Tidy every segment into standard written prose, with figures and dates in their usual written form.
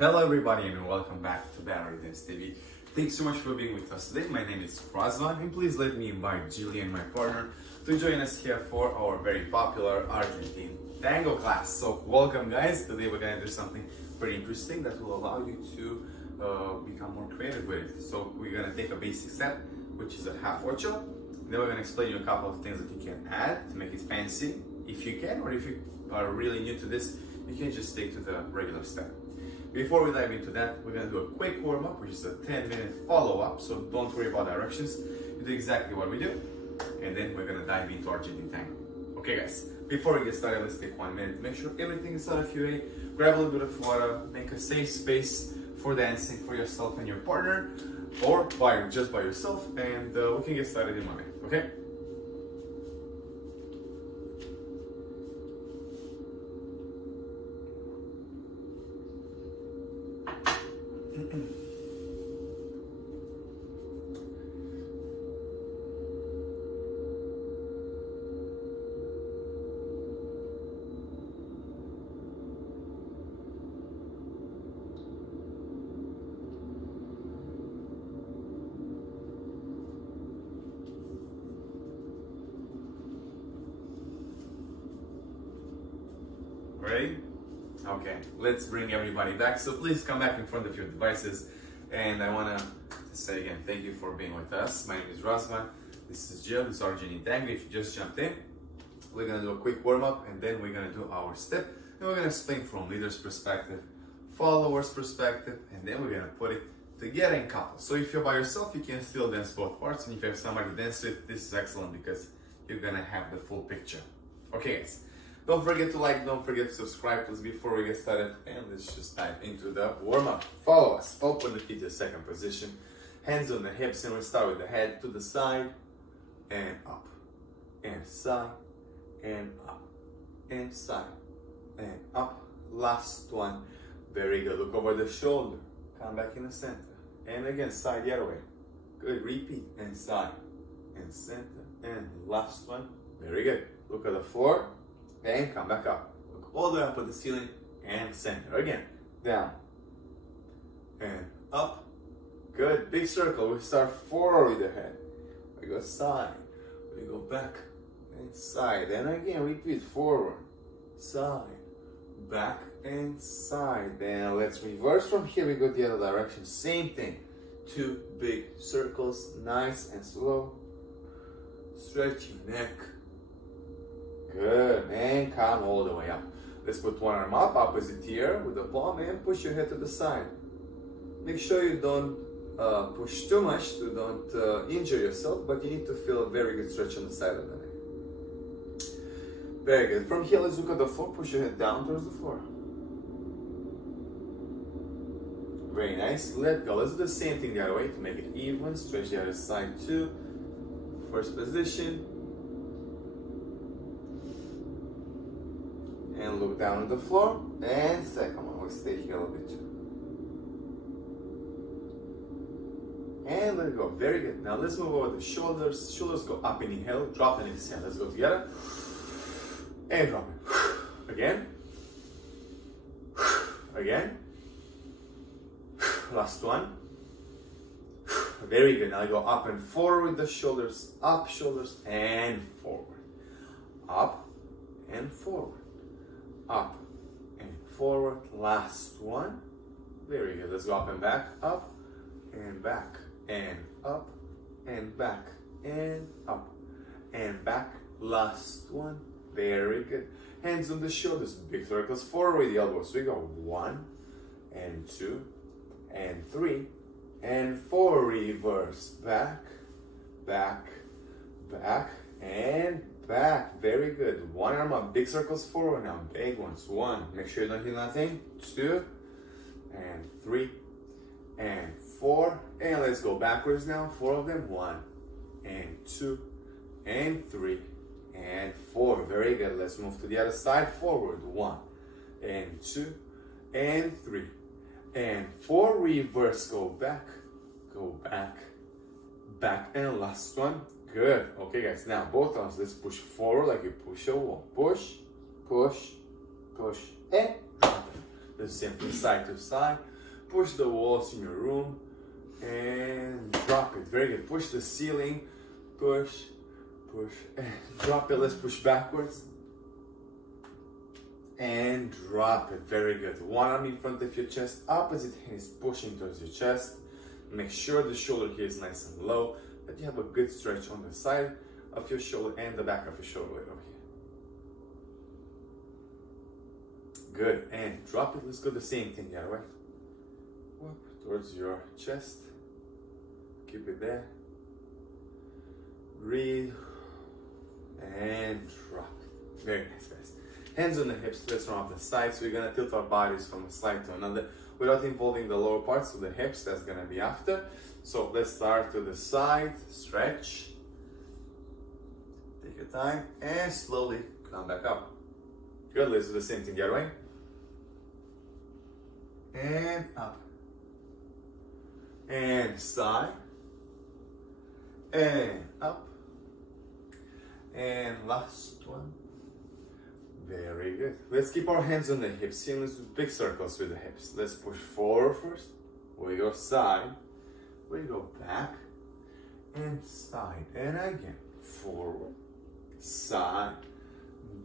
Hello everybody and welcome back to Battery Dance TV. Thanks so much for being with us today. My name is Razvan and please let me invite Jillian, my partner, to join us here for our very popular Argentine Tango class. So welcome guys. Today we're going to do something pretty interesting that will allow you to become more creative with it. So we're going to take a basic step, which is a half ocho. Then we're going to explain you a couple of things that you can add to make it fancy, if you can, or if you are really new to this, you can just stick to the regular step. Before we dive into that, we're going to do a quick warm-up, which is a 10-minute follow-up, so don't worry about directions. You do exactly what we do, and then we're going to dive into Argentine Tango. Okay guys, before we get started, let's take 1 minute. Make sure everything is out of your way. Grab a little bit of water, make a safe space for dancing for yourself and your partner, or just by yourself, and we can get started in a minute, okay? Ready? Okay, let's bring everybody back. So please come back in front of your devices. And I want to say again, thank you for being with us. My name is Razvan. This is Jill. This is Argentine Tango. If you just jumped in, we're going to do a quick warm-up and then we're going to do our step. And we're going to explain from leader's perspective, follower's perspective, and then we're going to put it together in couples. So if you're by yourself, you can still dance both parts. And if you have somebody to dance with, this is excellent because you're going to have the full picture. Okay, guys. Don't forget to like, don't forget to subscribe, please, before we get started. And let's just dive into the warm-up. Follow us. Open the feet to second position. Hands on the hips, and we'll start with the head to the side and up. And side and up. And side and up. Last one. Very good. Look over the shoulder. Come back in the center. And again, side the other way. Good. Repeat. And side. And center. And last one. Very good. Look at the floor. And come back up. Look all the way up at the ceiling and center. Again, down and up. Good. Big circle. We start forward with the head. We go side. We go back and side. And again, repeat forward, side, back and side. Then let's reverse from here. We go the other direction. Same thing. 2 big circles. Nice and slow. Stretch your neck. Good, and come all the way up. Let's put one arm up, opposite ear with the palm, and push your head to the side. Make sure you don't push too much to don't injure yourself, but you need to feel a very good stretch on the side of the neck. Very good. From here, let's look at the floor. Push your head down towards the floor. Very nice. Let go. Let's do the same thing the other way to make it even. Stretch the other side too. First position. And look down on the floor. And second one, we'll stay here a little bit too. And let it go. Very good. Now let's move over the shoulders. Shoulders go up and inhale, drop and exhale. Let's go together. And drop it. Again. Again. Last one. Very good. Now go up and forward with the shoulders. Up, shoulders, and forward. Up and forward. Up and forward. Last one. Very good. Let's go up and back. Up and back and up and back and up and back. Last one. Very good. Hands on the shoulders. Big circles forward with the elbows. So we go 1 and 2 and 3 and 4. Reverse. Back, back, back, and back. Very good. One arm up. Big circles forward now. Big ones. 1. Make sure you don't hit nothing. 2 and 3 and 4. And let's go backwards now. 4 of them. 1 and 2 and 3 and 4. Very good. Let's move to the other side. Forward. 1 and 2 and 3 and 4. Reverse. Go back. Go back. Back. And last one. Good. Okay, guys. Now both arms. Let's push forward like you push a wall. Push, push, push, and drop it. Let's simply side to side. Push the walls in your room and drop it. Very good. Push the ceiling. Push, push, and drop it. Let's push backwards. And drop it. Very good. One arm in front of your chest. Opposite hand is pushing towards your chest. Make sure the shoulder here is nice and low. That you have a good stretch on the side of your shoulder and the back of your shoulder right over here. Good. And drop it. Let's go the same thing the other way. Whoop, towards your chest. Keep it there. Breathe. And drop it. Very nice, guys. Hands on the hips. Let's run off the side. So we're going to tilt our bodies from a side to another without involving the lower parts of the hips. That's going to be after. So let's start to the side. Stretch. Take your time. And slowly come back up. Good. Let's do the same thing the other way. And up. And side. And up. And last one. Very good. Let's keep our hands on the hips. See, let's do big circles with the hips. Let's push forward first. We go side. We go back. And side. And again. Forward. Side.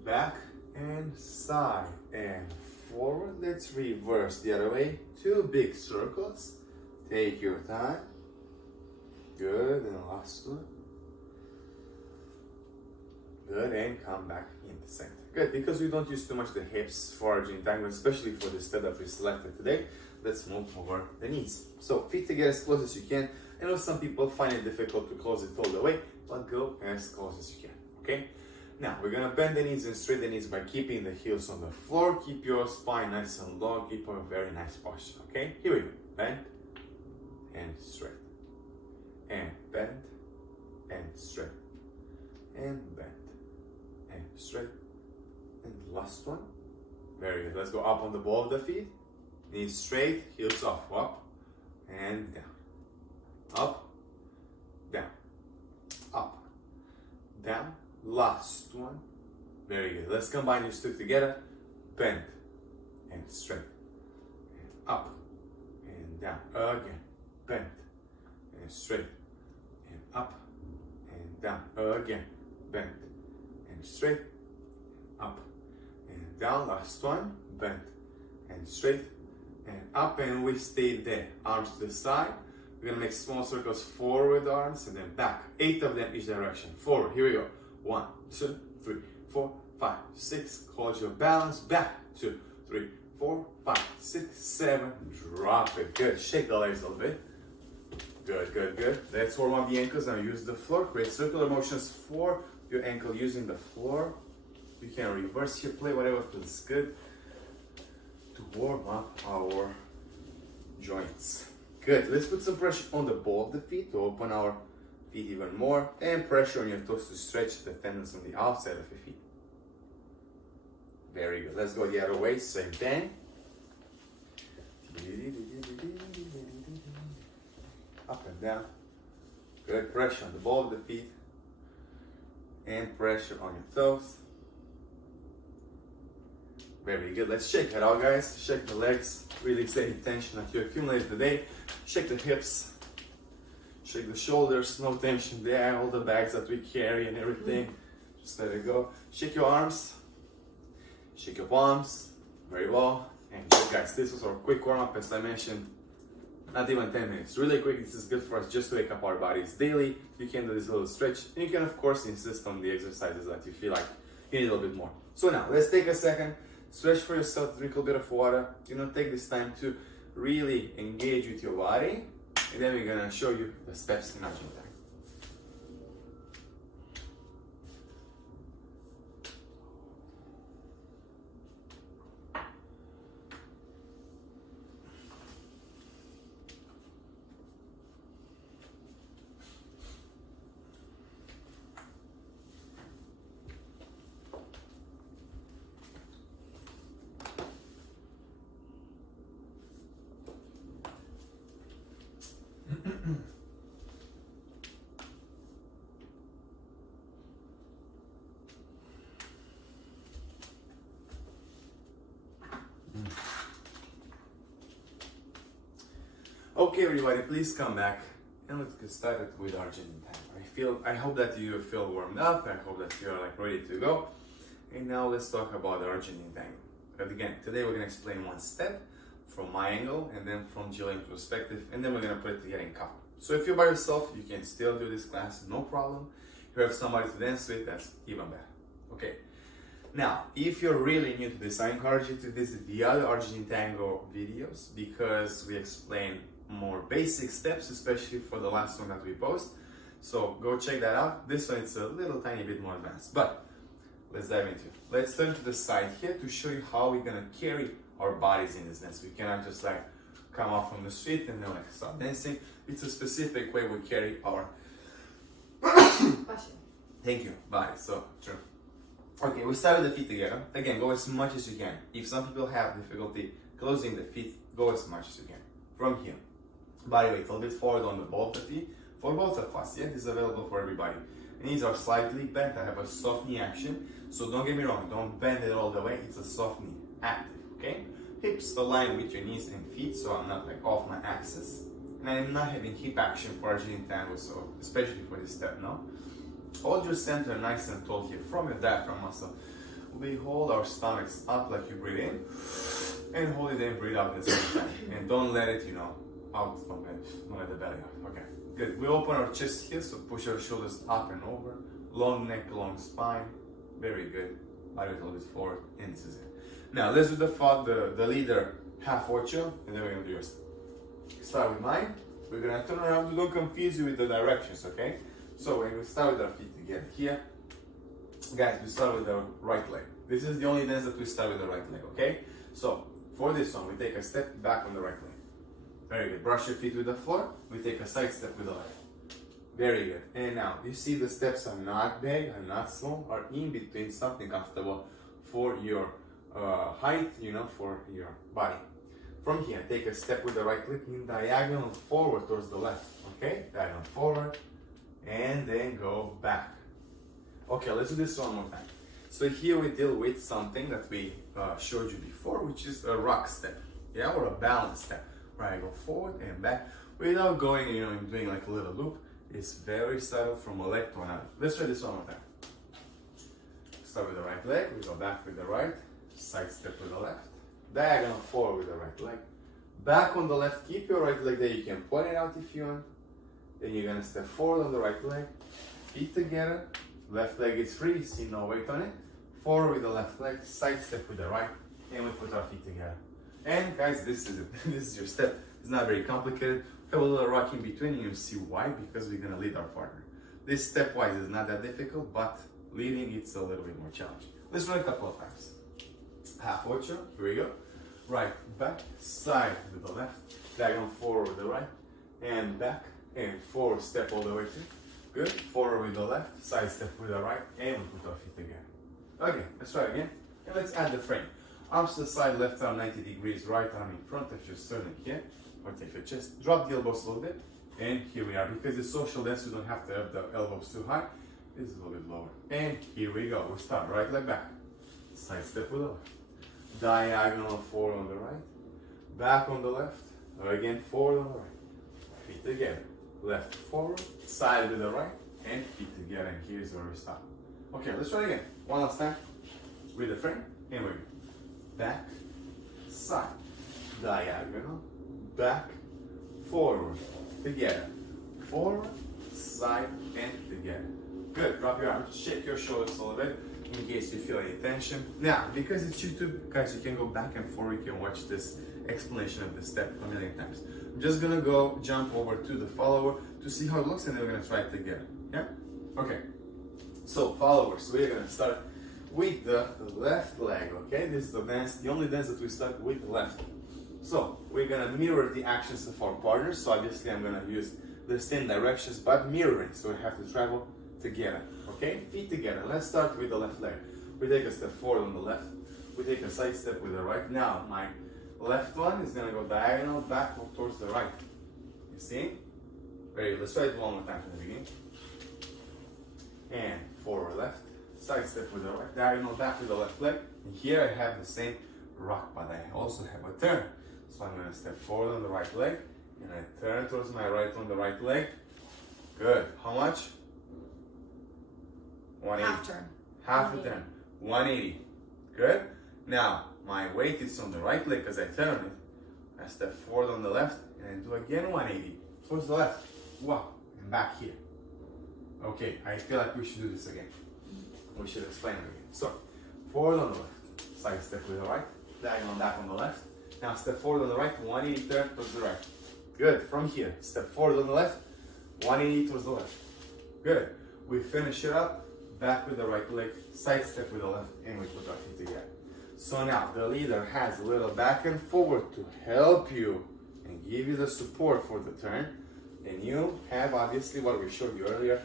Back. And side. And forward. Let's reverse the other way. 2 big circles. Take your time. Good. And last one. Good. And come back in the center. Good. Because we don't use too much the hips for Argentine Tango, especially for the step that we selected today, let's move over the knees. So feet together as close as you can. I know some people find it difficult to close it all the way, but go as close as you can. Okay? Now we're gonna bend the knees and straighten the knees by keeping the heels on the floor. Keep your spine nice and long. Keep a very nice posture. Okay? Here we go. Bend and straight. And bend and straight. And bend and straight. And last one. Very good. Let's go up on the ball of the feet. Knees straight, heels off. Up and down. Up, down. Up, down. Last one. Very good. Let's combine these two together. Bend and straight. And up and down. Again. Bend and straight. And up and down. Again. Bend and straight. Up and down. Last one. Bend and straight and up, and we stay there. Arms to the side. We're gonna make small circles forward arms and then back. 8 of them each direction. Forward. Here we go. 1, 2, 3, 4, 5, 6. Hold your balance. Back. 2, 3, 4, 5, 6, 7. Drop it. Good. Shake the legs a little bit. Good, good, good. Let's warm up the ankles. Now use the floor. Create circular motions for your ankle using the floor. You can reverse here. Play whatever feels good to warm up our joints. Good. Let's put some pressure on the ball of the feet to open our feet even more, and pressure on your toes to stretch the tendons on the outside of your feet. Very good. Let's go the other way. Same thing. Up and down. Good. Pressure on the ball of the feet and pressure on your toes. Very good. Let's shake it out, guys. Shake the legs. Release any tension that you accumulated today. Shake the hips. Shake the shoulders. No tension there. All the bags that we carry and everything. Just let it go. Shake your arms. Shake your palms. Very well. And good, guys. This was our quick warm-up, as I mentioned. Not even 10 minutes. Really quick. This is good for us just to wake up our bodies daily. You can do this little stretch. And you can, of course, insist on the exercises that you feel like you need a little bit more. So now, let's take a second. Stretch for yourself, drink a little bit of water. Take this time to really engage with your body. And then we're gonna show you the steps in Argentine. Okay, everybody, please come back and let's get started with Argentine Tango. I hope that you feel warmed up. I hope that you're like ready to go. And now let's talk about the Argentine Tango. But again, today we're gonna explain one step from my angle and then from Jillian's perspective, and then we're gonna put it together in couple. So if you're by yourself, you can still do this class, no problem. If you have somebody to dance with, that's even better. Okay. Now, if you're really new to this, I encourage you to visit the other Argentine Tango videos because we explain more basic steps, especially for the last one that we post. So go check that out. This one is a little tiny bit more advanced, but let's dive into it. Let's turn to the side here to show you how we're gonna carry our bodies in this dance. We cannot just like come off from the street and then like start dancing. It's a specific way we carry our thank you, body. So true. Okay, we start with the feet together. Again, go as much as you can. If some people have difficulty closing the feet, go as much as you can. From here, body weight a little bit forward on the both of the feet. For both of us, yeah, this is available for everybody. Knees are slightly bent. I have a soft knee action. So don't get me wrong, don't bend it all the way. It's a soft knee, active, okay? Hips align with your knees and feet, so I'm not like off my axis. And I'm not having hip action for Argentine Tango, so especially for this step, no? Hold your center nice and tall here from your diaphragm muscle. We hold our stomachs up like you breathe in, and hold it in, breathe out at the same time. And don't let it, out from it. Don't let the belly out. Okay, good. We open our chest here, so push our shoulders up and over. Long neck, long spine. Very good. Body a little bit forward, and this is it. Now let's do the leader half ocho, and then we're gonna do yours. Start with mine. We're gonna turn around. Don't confuse you with the directions, okay? So when we start with our feet together here, guys, we start with the right leg. This is the only dance that we start with the right leg, okay? So for this one, we take a step back on the right leg. Very good. Brush your feet with the floor. We take a side step with the left. Very good. And now, you see the steps are not big, are not small, are in between, something comfortable for your height, for your body. From here, take a step with the right leg in diagonal forward towards the left, okay? Diagonal forward, and then go back. Okay, let's do this one more time. So here we deal with something that we showed you before, which is a rock step, yeah, or a balance step, where I go forward and back without going, and doing like a little loop. It's very subtle from a leg to another. Let's try this one more time. Start with the right leg, we go back with the right, side step with the left, diagonal forward with the right leg, back on the left, keep your right leg there, you can point it out if you want. Then you're gonna step forward on the right leg, feet together, left leg is free, see no weight on it, forward with the left leg, side step with the right, and we put our feet together. And guys, this is it. This is your step. It's not very complicated. Have a little rock in between, and you'll see why, because we're gonna lead our partner. This stepwise is not that difficult, but leading it's a little bit more challenging. Let's try a couple of times. Half ocho, here we go. Right, back, side with the left, diagonal forward with the right, and back, and forward step all the way through. Good, forward with the left, side step with the right, and we put our feet together. Okay, let's try again. And let's add the frame. Arms to the side, left arm 90 degrees, right arm in front of your sternum here. Rotate your chest, drop the elbows a little bit, and here we are. Because it's social dance, we don't have to have the elbows too high. This is a little bit lower. And here we go. We start right leg back, side step with the left, diagonal forward on the right, back on the left, again forward on the right, feet together, left forward, side with the right, and feet together. And here's where we stop. Okay, let's try it again. One last time with the frame, and we go back, side, diagonal, back, forward, together, forward, side, and together. Good, drop your arms, shake your shoulders a little bit in case you feel any tension. Now, because it's YouTube, guys, you can go back and forth, you can watch this explanation of the step a million times. I'm just gonna go jump over to the follower to see how it looks, and then we're gonna try it together, yeah? Okay, so followers, we're gonna start with the left leg, okay? This is the dance, the only dance that we start with the left. So we're gonna mirror the actions of our partners. So obviously I'm gonna use the same directions, but mirroring. So we have to travel together, okay? Feet together. Let's start with the left leg. We take a step forward on the left. We take a side step with the right. Now my left one is gonna go diagonal back towards the right. You see? Very good. Let's try it one more time from the beginning. And forward left, side step with the right, diagonal back with the left leg. And here I have the same rock, but I also have a turn. So I'm gonna step forward on the right leg And I turn towards my right on the right leg. Good. How much? 180. Half turn. Half a turn. 180. Good. Now, my weight is on the right leg because I turn it. I step forward on the left and do again 180. Towards the left. Wow. And back here. Okay, I feel like we should do this again. We should explain it again. So, forward on the left. Side step with the right. Diagonal back on the left. Now step forward on the right. 180 turn towards the right. Good. From here, step forward on the left. 180 towards the left. Good. We finish it up. Back with the right leg. Side step with the left. And we put our feet together. So now the leader has a little back and forward to help you and give you the support for the turn. And you have obviously what we showed you earlier,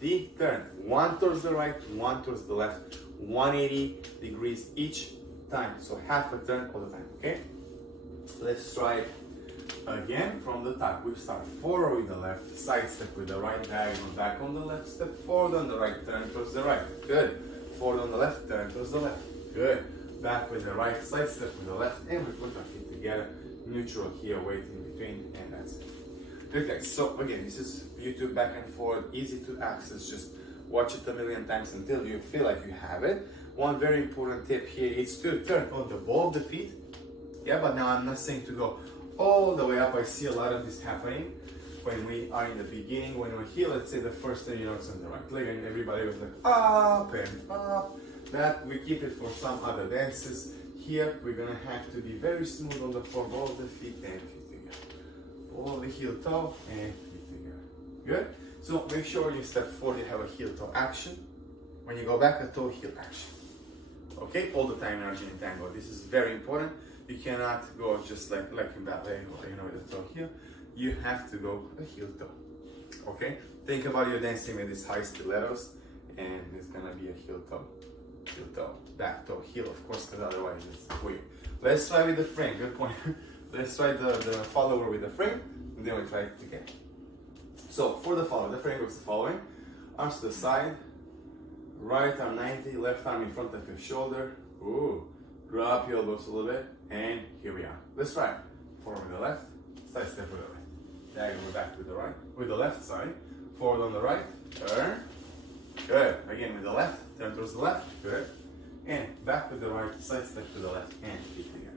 the turn. One towards the right, one towards the left. 180 degrees each time. So half a turn all the time, okay? Let's try it again from the top. We start forward with the left, side step with the right, diagonal back on the left, step forward on the right, turn towards the right. Good. Forward on the left, turn towards the left. Good. Back with the right, side step with the left, and we put our feet together. Neutral here, weight in between, and that's it. Good guys, so again, this is YouTube back and forth, easy to access, just watch it a million times until you feel like you have it. One very important tip here is to turn on the ball of the feet. Yeah, but now I'm not saying to go all the way up. I see a lot of this happening when we are in the beginning, when we're here, let's say the first turn, it's on the right leg, and everybody was like up and up. That we keep it for some other dances. Here we're gonna have to be very smooth on the floor, ball of the feet and feet together. Ball of the heel toe and feet together. Good? So make sure you step forward, you have a heel toe action. When you go back, a toe heel action. Okay? All the time in Argentine Tango. This is very important. You cannot go just like in ballet or with the toe here. You have to go a heel toe. Okay? Think about your dancing with these high stilettos, and it's gonna be a heel toe. Heel toe, back toe, heel, of course, because otherwise it's weird. Let's try with the frame. Good point. Let's try the follower with the frame, and then we try it again. So for the follower, the frame looks the following: arms to the side, right arm 90, left arm in front of your shoulder. Ooh, drop your elbows a little bit, and here we are. Let's try it. Forward with the left, side step with the right, diagonal back with the right, with the left side, forward on the right, turn. Good. Again with the left, turn towards the left. Good. And back with the right, side step to the left, and feet together.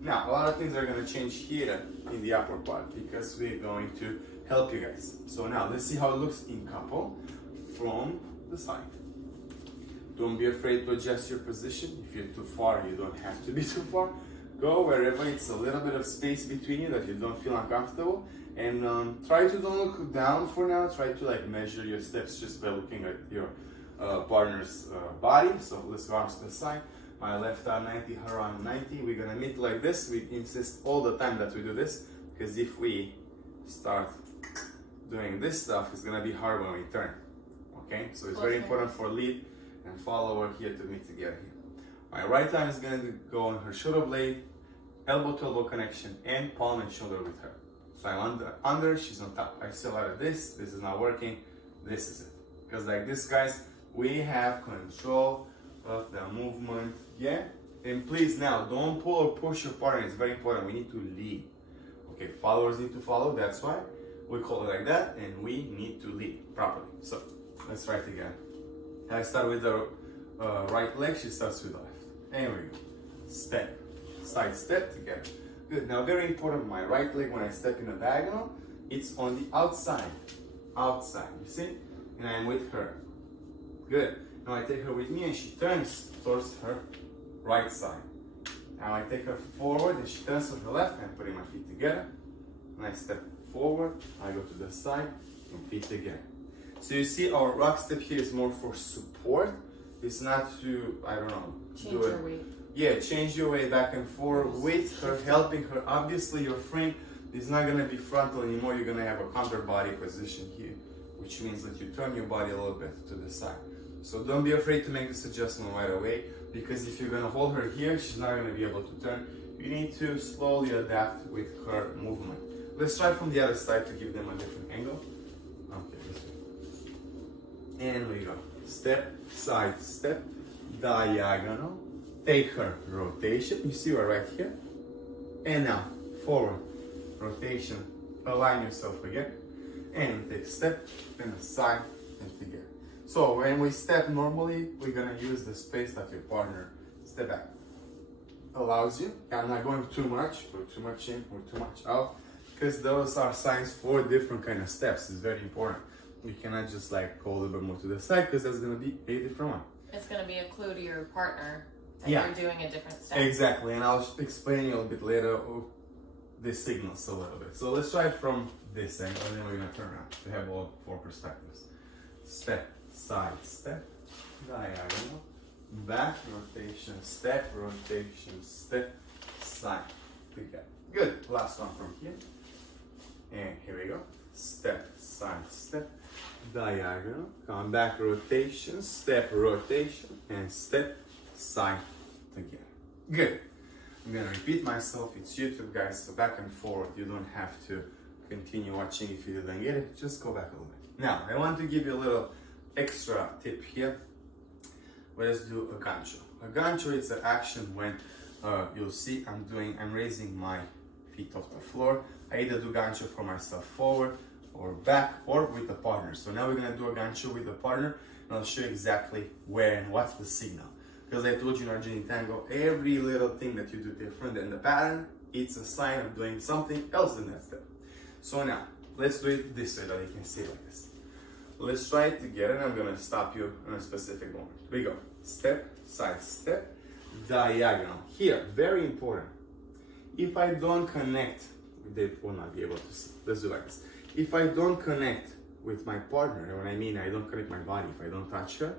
Now, a lot of things are going to change here in the upper part because we're going to help you guys. So now, let's see how it looks in couple from the side. Don't be afraid to adjust your position. If you're too far, you don't have to be too far. Go wherever it's a little bit of space between you that you don't feel uncomfortable. And try to don't look down for now. Try to like measure your steps just by looking at your partner's body. So let's go arms to the side. My left arm 90, her arm 90. We're gonna meet like this. We insist all the time that we do this because if we start doing this stuff, it's gonna be hard when we turn. Okay, so it's very important for lead and follower here to meet together here. My right arm is gonna go on her shoulder blade, elbow to elbow connection, and palm and shoulder with her. So I'm under, she's on top. I see a lot of this is not working, this is it. Because like this, guys, we have control of the movement, yeah? And please now, don't pull or push your partner, it's very important, we need to lead. Okay, followers need to follow, that's why we call it like that, and we need to lead properly. So, let's try it again. I start with the right leg, she starts with the left. And we go. Step, side step together. Good. Now, very important, my right leg, when I step in a diagonal, it's on the outside. Outside, you see? And I'm with her. Good. Now I take her with me and she turns towards her right side. Now I take her forward and she turns to her left. I'm putting my feet together. And I step forward, I go to the side and feet together. So you see our rock step here is more for support. It's not to, I don't know, change your weight. Yeah, change your weight back and forth with her, helping her. Obviously, your frame is not going to be frontal anymore. You're going to have a counter body position here, which means that you turn your body a little bit to the side. So don't be afraid to make this adjustment right away, because if you're going to hold her here, she's not going to be able to turn. You need to slowly adapt with her movement. Let's try from the other side to give them a different angle. Okay, this way. And we go. Step, side step, diagonal. Take her, rotation, you see her right here. And now, forward, rotation, align yourself again, and take a step, and a side, and together. So when we step normally, we're gonna use the space that your partner step back allows you. I'm not going too much, or too much in, or too much out, because those are signs for different kind of steps. It's very important. You cannot just like go a little bit more to the side, because that's gonna be a different one. It's gonna be a clue to your partner that Yeah. you're doing a different step. Exactly, and I'll explain you a bit later the signals a little bit. So let's try it from this angle, and then we're gonna turn around to have all four perspectives. Step, side, step, diagonal, back, rotation, step, side, together. Good, last one from here. And here we go. Step, side, step, diagonal, come back, rotation, and step, side, together. Good. I'm gonna repeat myself. It's YouTube, guys, so back and forward. You don't have to continue watching if you didn't get it. Just go back a little bit. Now, I want to give you a little extra tip here. Let's do a gancho. A gancho is an action when you'll see I'm raising my feet off the floor. I either do gancho for myself forward or back or with a partner. So now we're gonna do a gancho with a partner, and I'll show you exactly where and what's the signal. Because I told you in Argentine Tango, every little thing that you do different than the pattern, it's a sign of doing something else in that step. So now, let's do it this way that you can see it like this. Let's try it together, and I'm gonna stop you on a specific moment. We go. Step, side, step, diagonal. Here, very important. If I don't connect, they will not be able to see. Let's do like this. If I don't connect with my partner, and when I mean I don't connect my body, if I don't touch her,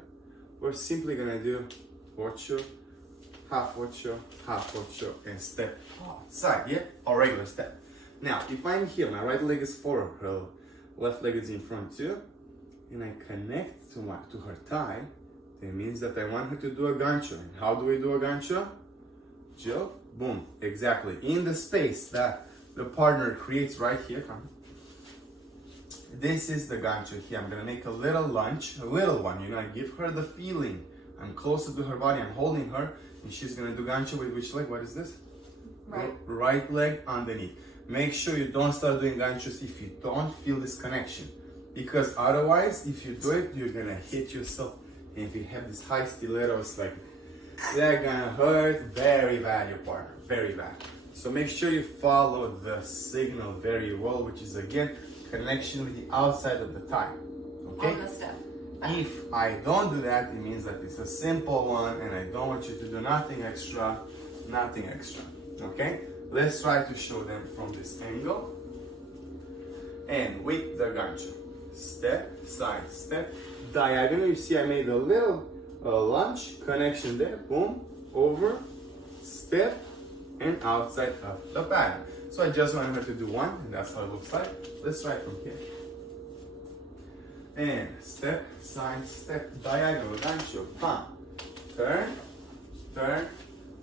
we're simply gonna do ocho, half ocho, and step outside, yeah? Or regular step. Now, if I'm here, my right leg is forward, her left leg is in front too, and I connect to her thigh, that means that I want her to do a gancho. And how do we do a gancho? Jill, boom, exactly. In the space that the partner creates right here, come. This is the gancho here. I'm gonna make a little lunge, a little one. You're gonna give her the feeling. I'm closer to her body, I'm holding her, and she's gonna do gancho with which leg? What is this? Right leg underneath. Make sure you don't start doing ganchos if you don't feel this connection. Because otherwise, if you do it, you're gonna hit yourself. And if you have this high stiletto, it's like, they're gonna hurt very bad your partner, very bad. So make sure you follow the signal very well, which is again, connection with the outside of the thigh, okay? On the step. If I don't do that, it means that it's a simple one and I don't want you to do nothing extra, okay? Let's try to show them from this angle. And with the gancho. Step, side, step, diagonal. You see I made a little lunge, connection there, boom, over, step, and outside of the pattern. So I just wanted her to do one, and that's how it looks like. Let's try it from here. And step, side, step, diagonal, gancho, bam. Turn,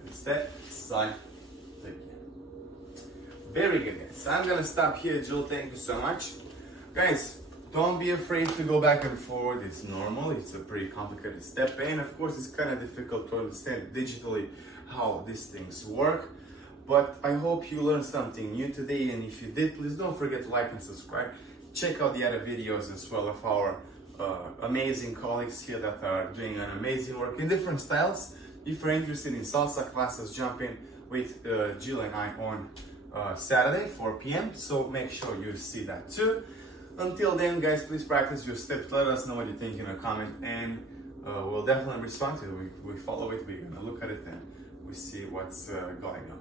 and step, side, again. Very good, guys. I'm gonna stop here, Jill. Thank you so much. Guys, don't be afraid to go back and forward. It's normal. It's a pretty complicated step. And of course, it's kind of difficult to understand digitally how these things work. But I hope you learned something new today. And if you did, please don't forget to like and subscribe. Check out the other videos as well of our amazing colleagues here that are doing an amazing work in different styles. If you're interested in salsa classes, jump in with Jill and I on Saturday, 4 p.m. So make sure you see that too. Until then, guys, please practice your steps. Let us know what you think in a comment, and we'll definitely respond to it. We follow it, we're gonna look at it, and we see what's going on.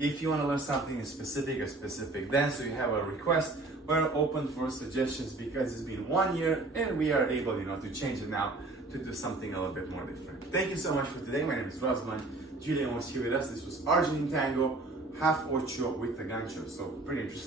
If you want to learn something a specific dance, so you have a request, we're open for suggestions because it's been 1 year and we are able, to change it now to do something a little bit more different. Thank you so much for today. My name is Razvan. Julian was here with us. This was Argentine Tango, half ocho with the gancho. So pretty interesting.